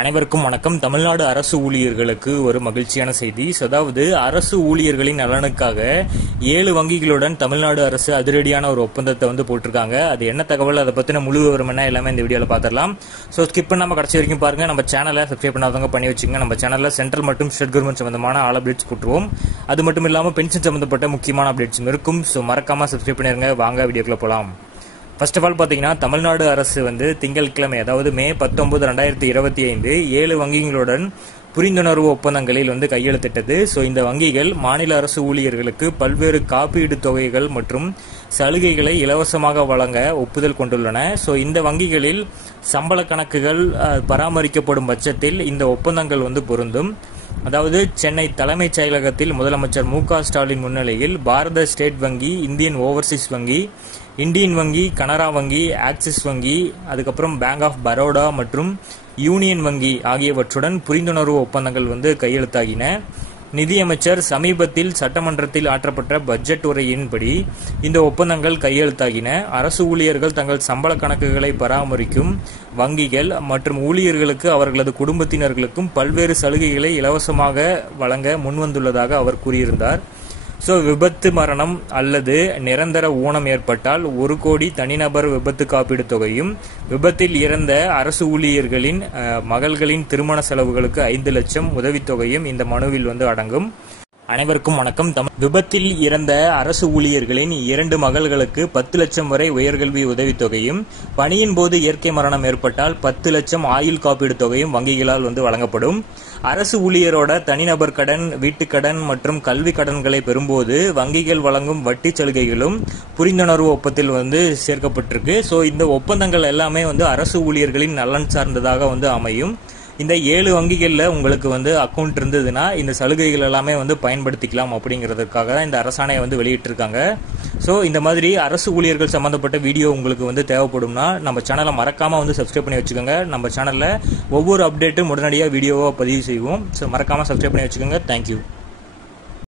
அனைவருக்கும் வணக்கம். தமிழ்நாடு அரசு ஊழியர்களுக்கு ஒரு மகிழ்ச்சியான செய்தி. அதாவது அரசு ஊழியர்களின் நலனுக்காக 7 வங்கிகளுடன் தமிழ்நாடு அரசு அதிரடியான ஒரு ஒப்பந்தத்தை போட்டிருக்காங்க. அது என்ன தகவல், அதை பத்தின முழு விவரம் என்ன எல்லாமே இந்த வீடியோல பாத்திரலாம். சோ ஸ்கிப் பண்ணாம கடைசி வரைக்கும் பாருங்க. நம்ம சேனலை சப்ஸ்கிரைப் பண்ணாதவங்க பண்ணி வச்சுங்க. நம்ம சேனல்ல சென்ட்ரல் மற்றும் ஸ்டேட் கவர்மெண்ட் சம்பந்தமான ஆல் அப்டேட்ஸ் போட்டுருவோம். அது மட்டும் இல்லாம பென்ஷன் சம்பந்தப்பட்ட முக்கியமான அப்டேட்ஸ் இருக்கும். சோ மறக்காம சப்ஸ்கிரைப் பண்ணிருங்க. வாங்க வீடியோக்குள்ள போலாம். ஃபர்ஸ்ட் ஆஃப் ஆல் பாத்தீங்கன்னா, தமிழ்நாடு அரசு திங்கட்கிழமை அதாவது மே 19, 2025 7 வங்கிகளுடன் புரிந்துணர்வு ஒப்பந்தங்களில் கையெழுத்திட்டது. ஸோ இந்த வங்கிகள் மாநில அரசு ஊழியர்களுக்கு பல்வேறு காப்பீடு தொகைகள் மற்றும் சலுகைகளை இலவசமாக வழங்க ஒப்புதல் கொண்டுள்ளன. ஸோ இந்த வங்கிகளில் சம்பள கணக்குகள் பராமரிக்கப்படும் பட்சத்தில் இந்த ஒப்பந்தங்கள் பொருந்தும். அதாவது சென்னை தலைமைச் செயலகத்தில் முதலமைச்சர் மு க ஸ்டாலின் முன்னிலையில் பாரத ஸ்டேட் வங்கி, இந்தியன் ஓவர்சீஸ் வங்கி, இந்தியன் வங்கி, கனரா வங்கி, ஆக்சிஸ் வங்கி, அதுக்கப்புறம் பேங்க் ஆஃப் பரோடா மற்றும் யூனியன் வங்கி ஆகியவற்றுடன் புரிந்துணர்வு ஒப்பந்தங்கள் கையெழுத்தாகின. நிதியமைச்சர் சமீபத்தில் சட்டமன்றத்தில் ஆற்றப்பட்ட பட்ஜெட் உரையின்படி இந்த ஒப்பந்தங்கள் கையெழுத்தாகின. அரசு ஊழியர்கள் தங்கள் சம்பள கணக்குகளை பராமரிக்கும் வங்கிகள் மற்றும் ஊழியர்களுக்கு அவர்களது குடும்பத்தினர்களுக்கும் பல்வேறு சலுகைகளை இலவசமாக வழங்க முன்வந்துள்ளதாக அவர் கூறியிருந்தார். ஸோ விபத்து, மரணம் அல்லது நிரந்தர ஊனம் ஏற்பட்டால் 1 கோடி தனிநபர் விபத்து காப்பீடு தொகையும், விபத்தில் இறந்த அரசு ஊழியர்களின் மகள்களின் திருமண செலவுகளுக்கு 5 லட்சம் உதவித்தொகையும் இந்த மனுவில் அடங்கும். அனைவருக்கும் வணக்கம். விபத்தில் இறந்த அரசு ஊழியர்களின் 2 மகள்களுக்கு 10 லட்சம் வரை உயர்கல்வி உதவித்தொகையும், பணியின் போது இயற்கை மரணம் ஏற்பட்டால் 10 லட்சம் ஆயுள் காப்பீடு தொகையும் வங்கிகளால் வழங்கப்படும். அரசு ஊழியரோட தனிநபர் கடன், வீட்டுக்கடன் மற்றும் கல்வி கடன்களை பெறும்போது வங்கிகள் வழங்கும் வட்டி சலுகைகளும் புரிந்துணர்வு ஒப்பந்தத்தில் சேர்க்கப்பட்டிருக்கு. ஸோ இந்த ஒப்பந்தங்கள் எல்லாமே அரசு ஊழியர்களின் நலன் சார்ந்ததாக அமையும். இந்த 7 வங்கிகளில் உங்களுக்கு அக்கௌண்ட் இருந்ததுன்னா இந்த சலுகைகள் எல்லாமே பயன்படுத்திக்கலாம் அப்படிங்கிறதுக்காக தான் இந்த அரசாணையை வெளியிட்டிருக்காங்க. ஸோ இந்த மாதிரி அரசு ஊழியர்கள் சம்பந்தப்பட்ட வீடியோ உங்களுக்கு தேவைப்படும்னா நம்ம சேனலை மறக்காம சப்ஸ்கிரைப் பண்ணி வச்சுக்கோங்க. நம்ம சேனல்ல ஒவ்வொரு அப்டேட்டும் உடனடியாக வீடியோவா பதிவு செய்வோம். ஸோ மறக்காம சப்ஸ்கிரைப் பண்ணி வச்சுக்கோங்க. தேங்க்யூ.